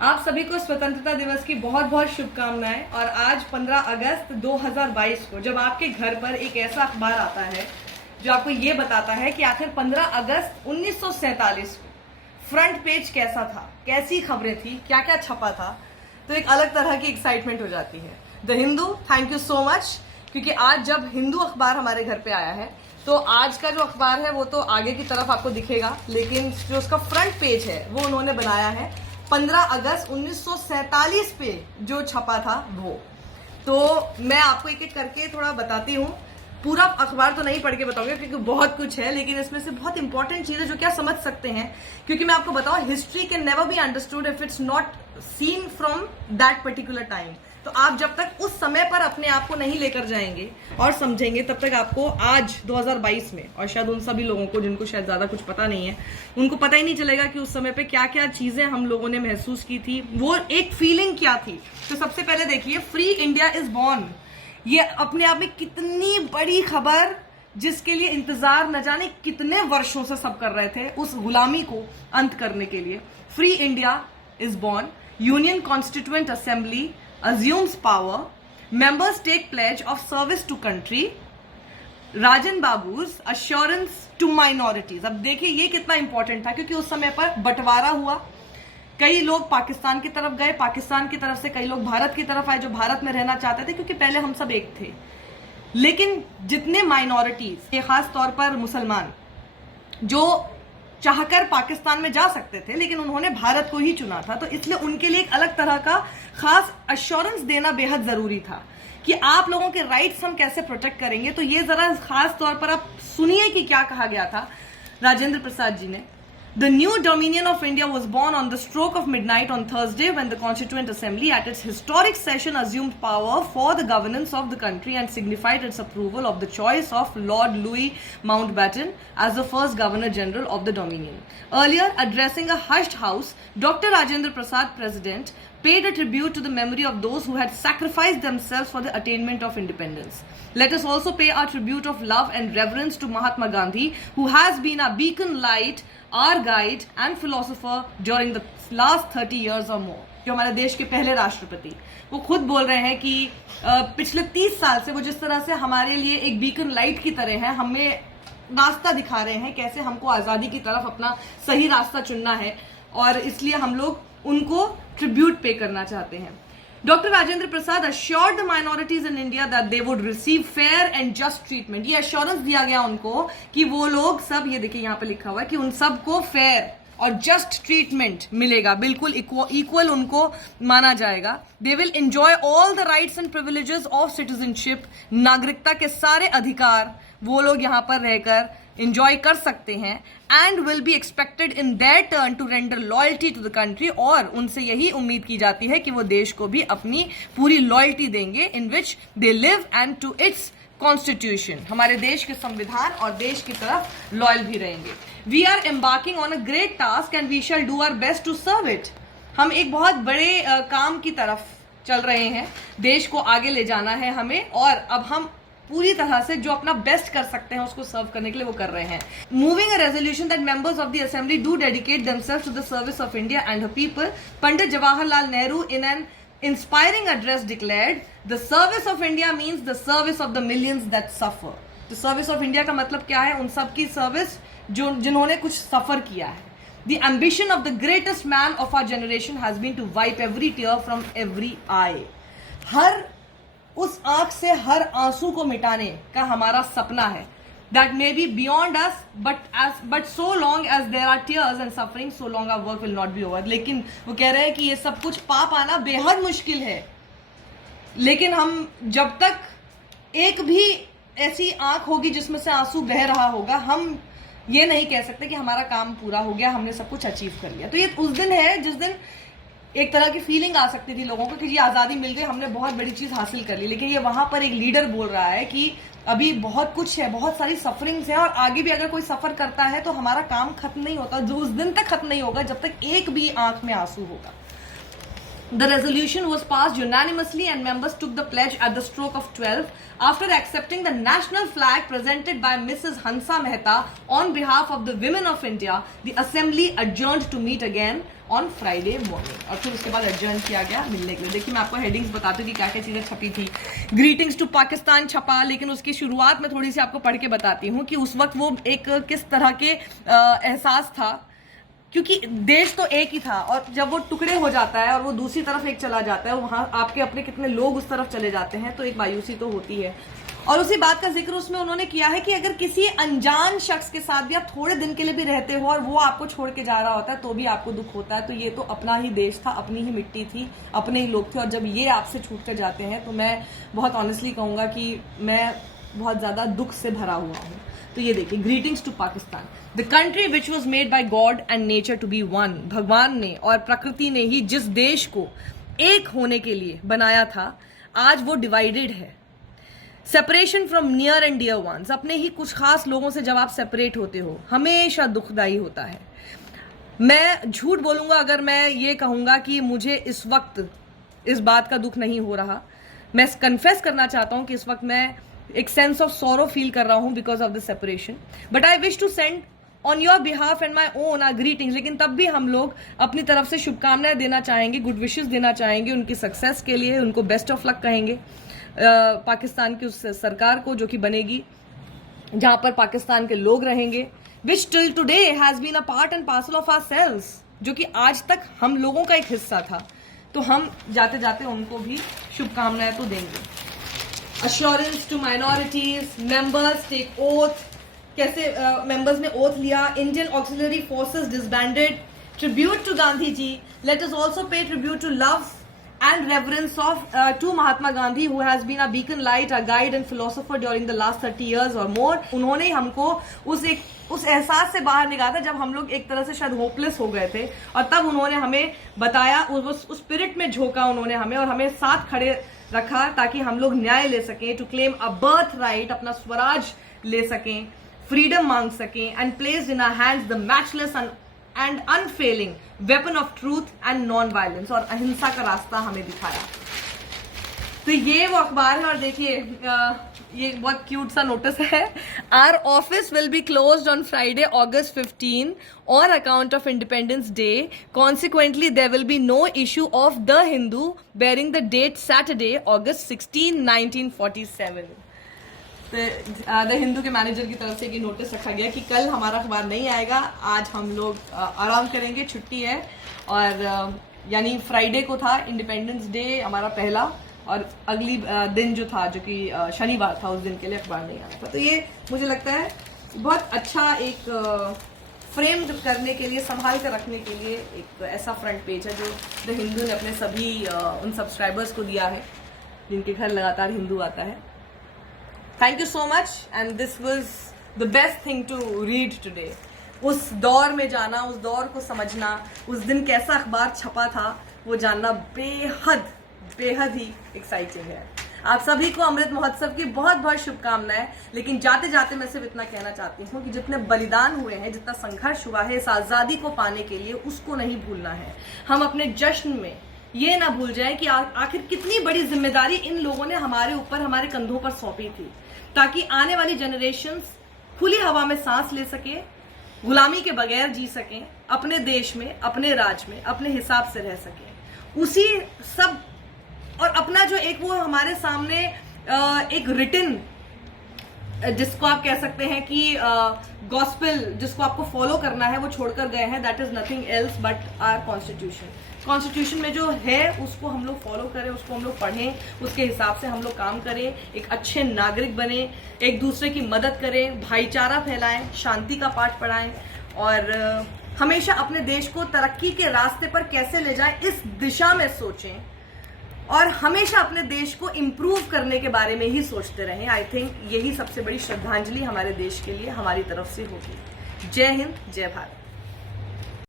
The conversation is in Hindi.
आप सभी को स्वतंत्रता दिवस की बहुत बहुत शुभकामनाएं। और आज 15 अगस्त 2022 को जब आपके घर पर एक ऐसा अखबार आता है जो आपको ये बताता है कि आखिर 15 अगस्त 1947 को फ्रंट पेज कैसा था, कैसी खबरें थी, क्या क्या छपा था, तो एक अलग तरह की एक्साइटमेंट हो जाती है। The Hindu, thank you so much, क्योंकि आज जब हिंदू अखबार हमारे घर पे आया है तो आज का जो अखबार है वो तो आगे की तरफ आपको दिखेगा, लेकिन जो उसका फ्रंट पेज है वो उन्होंने बनाया है 15 अगस्त 1947 पे जो छपा था वो। तो मैं आपको एक एक करके थोड़ा बताती हूँ। पूरा अखबार तो नहीं पढ़ के बताऊंगी क्योंकि बहुत कुछ है, लेकिन इसमें से बहुत इंपॉर्टेंट चीजें जो क्या समझ सकते हैं, क्योंकि मैं आपको बताऊं history can never be understood if it's not seen from that particular time. तो आप जब तक उस समय पर अपने आप को नहीं लेकर जाएंगे और समझेंगे, तब तक आपको आज 2022 में, और शायद उन सभी लोगों को जिनको शायद ज्यादा कुछ पता नहीं है, उनको पता ही नहीं चलेगा कि उस समय पे क्या क्या चीजें हम लोगों ने महसूस की थी, वो एक फीलिंग क्या थी। तो सबसे पहले देखिए, फ्री इंडिया इज बॉर्न। ये अपने आप में कितनी बड़ी खबर, जिसके लिए इंतजार न जाने कितने वर्षों से सब कर रहे थे, उस गुलामी को अंत करने के लिए। Free India is born, union constituent assembly assumes power, members take pledge of service to country, Rajan Babu's assurance to minorities। अब देखिए ये कितना इंपॉर्टेंट था, क्योंकि उस समय पर बंटवारा हुआ, कई लोग पाकिस्तान की तरफ गए, पाकिस्तान की तरफ से कई लोग भारत की तरफ आए जो भारत में रहना चाहते थे, क्योंकि पहले हम सब एक थे। लेकिन जितने माइनॉरिटीज, खास तौर पर मुसलमान, जो चाहकर पाकिस्तान में जा सकते थे लेकिन उन्होंने भारत को ही चुना था, तो इसलिए उनके लिए एक अलग तरह का खास अश्योरेंस देना बेहद जरूरी था कि आप लोगों के राइट्स हम कैसे प्रोटेक्ट करेंगे। तो ये जरा खास तौर पर आप सुनिए कि क्या कहा गया था राजेंद्र प्रसाद जी ने। The new Dominion of India was born on the stroke of midnight on Thursday when the Constituent Assembly at its historic session assumed power for the governance of the country and signified its approval of the choice of Lord Louis Mountbatten as the first Governor General of the Dominion. Earlier, addressing a hushed house, Dr. Rajendra Prasad, President, paid a tribute to the memory of those who had sacrificed themselves for the attainment of independence. Let us also pay our tribute of love and reverence to Mahatma Gandhi, who has been a beacon light, our guide and philosopher during the last 30 years or more। जो हमारे देश के पहले राष्ट्रपति, वो खुद बोल रहे हैं कि पिछले 30 साल से वो जिस तरह से हमारे लिए एक बीकन लाइट की तरह है, हमें रास्ता दिखा रहे हैं कैसे हमको आजादी की तरफ अपना सही रास्ता चुनना है, और इसलिए हम लोग उनको ट्रिब्यूट पे करना चाहते हैं। Dr. Rajendra Prasad assured the minorities in India that they would receive fair and just treatment। ये assurance दिया गया उनको कि वो लोग सब, ये देखिए यहाँ पे लिखा हुआ है कि उन सबको फेयर और जस्ट ट्रीटमेंट मिलेगा, बिल्कुल इक्वल उनको माना जाएगा। They will enjoy all the rights and privileges of citizenship. नागरिकता के सारे अधिकार वो लोग यहाँ पर रहकर एंजॉय कर सकते हैं। And will be expected in their turn to render loyalty to the country. और उनसे यही उम्मीद की जाती है कि वो देश को भी अपनी पूरी लॉयल्टी देंगे, in which they live, and to its constitution, हमारे देश के संविधान और देश की तरफ लॉयल भी रहेंगे। We are embarking on a great task and we shall do our best to serve it. हम एक बहुत बड़े काम की तरफ चल रहे हैं, देश को आगे ले जाना है हमें, और अब हम पूरी तरह से जो अपना बेस्ट कर सकते हैं उसको सर्व करने के लिए वो कर रहे हैं। Moving a resolution that members of the assembly do dedicate themselves to the service of India and her people, Pandit Jawaharlal Nehru in an inspiring address declared, the service of India means the service of the millions that suffer। तो सर्विस ऑफ इंडिया का मतलब क्या है? उन सब की सर्विस जो जिन्होंने कुछ सफर किया है। The ambition of the greatest man of our generation has been to wipe every tear from every eye। हर उस आंख से हर आंसू को मिटाने का हमारा सपना है। That may be beyond us, but so long as there are tears and suffering, so long our work will not be over। लेकिन वो कह रहे हैं कि ये सब कुछ पा पाना बेहद मुश्किल है, लेकिन हम जब तक एक भी ऐसी आंख होगी जिसमें से आंसू बह रहा होगा, हम ये नहीं कह सकते कि हमारा काम पूरा हो गया, हमने सब कुछ अचीव कर लिया। तो ये उस दिन है जिस दिन एक तरह की फीलिंग आ सकती थी लोगों को कि ये आजादी मिल गई, हमने बहुत बड़ी चीज हासिल कर ली। लेकिन ये वहां पर एक लीडर बोल रहा है कि अभी बहुत कुछ है, बहुत सारी सफरिंग्स हैं, और आगे भी अगर कोई सफर करता है तो हमारा काम खत्म नहीं होता, जो उस दिन तक खत्म नहीं होगा जब तक एक भी आंख में आंसू होगा। The resolution was passed unanimously and members took the pledge at the stroke of 12 after accepting the national flag presented by Mrs. Hansa Mehta on behalf of the women of India. The assembly adjourned to meet again on Friday morning, और फिर उसके बाद एडजर्न किया गया मिलने के लिए। देखिए मैं आपको हेडिंग्स बताती हूँ कि क्या क्या चीजें छपी थी। ग्रीटिंग्स टू पाकिस्तान छपा, लेकिन उसकी शुरुआत में थोड़ी सी आपको पढ़ के बताती हूँ कि उस वक्त वो एक किस तरह के एहसास था, क्योंकि देश तो एक ही था और जब वो टुकड़े हो जाता है और वो दूसरी तरफ एक चला जाता है, वहां आपके अपने कितने लोग उस तरफ चले जाते हैं, तो एक मायूसी तो होती है। और उसी बात का जिक्र उसमें उन्होंने किया है कि अगर किसी अनजान शख्स के साथ भी आप थोड़े दिन के लिए भी रहते हो और वो आपको छोड़ के जा रहा होता है तो भी आपको दुख होता है। तो ये तो अपना ही देश था, अपनी ही मिट्टी थी, अपने ही लोग थे, और जब ये आपसे छूट कर जाते हैं तो मैं बहुत ऑनेस्टली कहूंगा कि मैं बहुत ज्यादा दुख से भरा हुआ हूँ। तो ये देखिए, greetings to Pakistan, the country which was made by God and nature to be one. भगवान ने और प्रकृति ने ही जिस देश को एक होने के लिए बनाया था, आज वो डिवाइडेड है। Separation from near and dear ones, अपने ही कुछ खास लोगों से जब आप सेपरेट होते हो हमेशा दुखदाई होता है। मैं झूठ बोलूंगा अगर मैं ये कहूंगा कि मुझे इस वक्त इस बात का दुख नहीं हो रहा। मैं कन्फेस करना चाहता हूं कि इस वक्त मैं एक सेंस ऑफ सॉरो फील कर रहा हूं because of the separation, but I wish to send on your behalf and my own our greetings. लेकिन तब भी हम लोग अपनी तरफ से शुभकामनाएं देना चाहेंगे, गुड विशेस देना चाहेंगे उनकी सक्सेस के लिए, उनको बेस्ट ऑफ लक कहेंगे पाकिस्तान की उस सरकार को जो कि बनेगी, जहां पर पाकिस्तान के लोग रहेंगे, which till today has been a part and parcel of ourselves, जो कि आज तक हम लोगों का एक हिस्सा था। तो हम जाते जाते उनको भी शुभकामनाएं तो देंगे। Assurance to minorities, members take oath, कैसे मेंबर्स ने ओथ लिया। Indian auxiliary forces disbanded, tribute to Gandhi ji, let us also pay tribute to love and reverence of to Mahatma Gandhi, who has been a beacon light, a guide and philosopher during the last 30 years or more. उन्होंने हमको उस एहसास से बाहर निकाला था जब हम लोग एक तरह से शायद होपलेस हो गए थे, और तब उन्होंने हमें बताया, उस स्पिरिट में झोंका उन्होंने हमें और हमें साथ खड़े रखा ताकि हम लोग न्याय ले सकें, to claim a birth right, अपना स्वराज ले सकें, फ्रीडम मांग सकें, and placed in our hands the matchless and unfailing weapon of truth and non violence, और अहिंसा का रास्ता हमें दिखाया। तो ये वो अखबार है, और देखिए ये बहुत क्यूट सा नोटिस है। Our office will be closed on Friday August 15 on account of Independence Day. Consequently, there will be no issue of The Hindu bearing the date Saturday, August 16, 1947. The Hindu के मैनेजर की तरफ से ये नोटिस रखा गया कि कल हमारा अखबार नहीं आएगा, आज हम लोग आराम करेंगे, छुट्टी है। और यानी फ्राइडे को था इंडिपेंडेंस डे हमारा पहला, और अगली दिन जो था, जो कि शनिवार था, उस दिन के लिए अखबार नहीं आना था। तो ये मुझे लगता है बहुत अच्छा एक फ्रेम करने के लिए, संभाल कर रखने के लिए एक ऐसा फ्रंट पेज है जो द हिंदू ने अपने सभी उन सब्सक्राइबर्स को दिया है जिनके घर लगातार हिंदू आता है। Thank you so much, and this was the best thing to read today. उस दौर में जाना, उस दौर को समझना, उस दिन कैसा अखबार छपा था वो जानना बेहद ही एक्साइटिंग है। आप सभी को अमृत महोत्सव की बहुत बहुत शुभकामनाएं। लेकिन जाते जाते मैं सिर्फ इतना कहना चाहती हूँ कि जितने बलिदान हुए हैं, जितना संघर्ष हुआ है इस आज़ादी को पाने के लिए, उसको नहीं भूलना है। हम अपने जश्न में ये ना भूल जाए कि आखिर कितनी बड़ी जिम्मेदारी इन लोगों ने हमारे ऊपर, हमारे कंधों पर सौंपी थी, ताकि आने वाली जनरेशन्स खुली हवा में सांस ले सके, गुलामी के बगैर जी सकें, अपने देश में, अपने राज्य में अपने हिसाब से रह सकें। उसी सब, और अपना जो एक वो हमारे सामने एक रिटन, जिसको आप कह सकते हैं कि गॉस्पेल, जिसको आपको फॉलो करना है, वो छोड़कर गए हैं। That is nothing else but our constitution. Constitution में जो है उसको हम लोग फॉलो करें, उसको हम लोग पढ़ें, उसके हिसाब से हम लोग काम करें, एक अच्छे नागरिक बने, एक दूसरे की मदद करें, भाईचारा फैलाएं, शांति का पाठ पढ़ाएं, और हमेशा अपने देश को तरक्की के रास्ते पर कैसे ले जाएं इस दिशा में सोचें, और हमेशा अपने देश को इम्प्रूव करने के बारे में ही सोचते रहें। आई थिंक यही सबसे बड़ी श्रद्धांजलि हमारे देश के लिए हमारी तरफ से होगी। जय हिंद, जय भारत।